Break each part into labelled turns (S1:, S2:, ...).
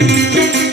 S1: thank you.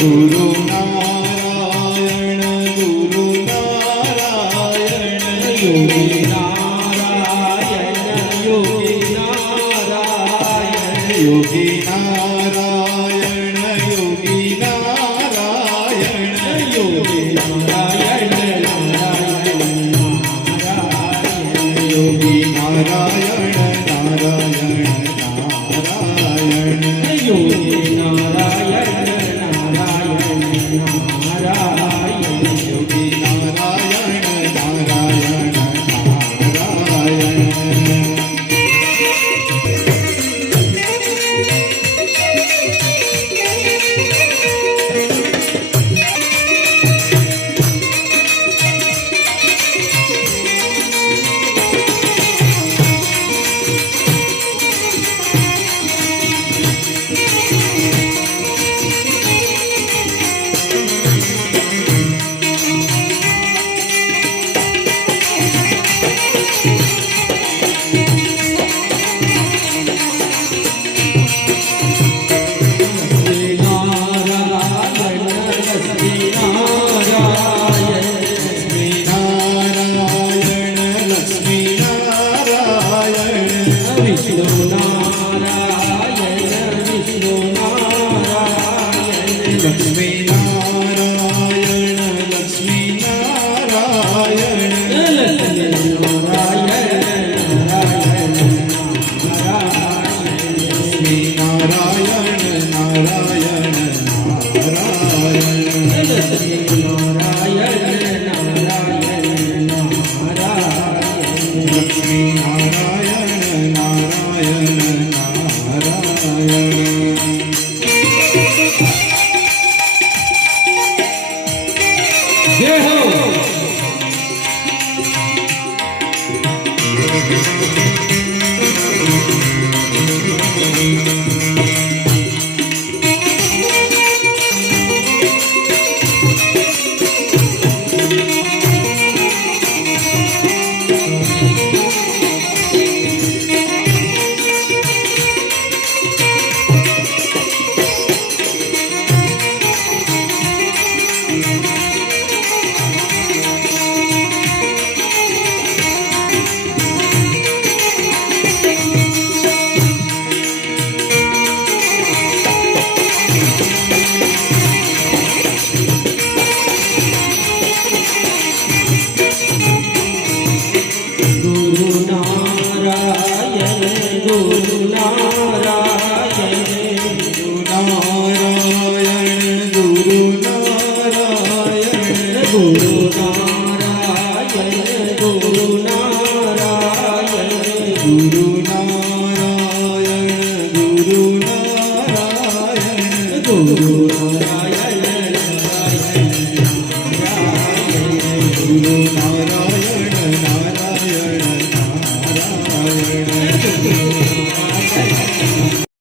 S1: Guru Narayan Guru Narayan
S2: Yogi Narayan Yogi Narayan
S1: Yogi Narayan Yogi Narayan
S2: Yogi Narayan
S1: Yeah. Tu Nara.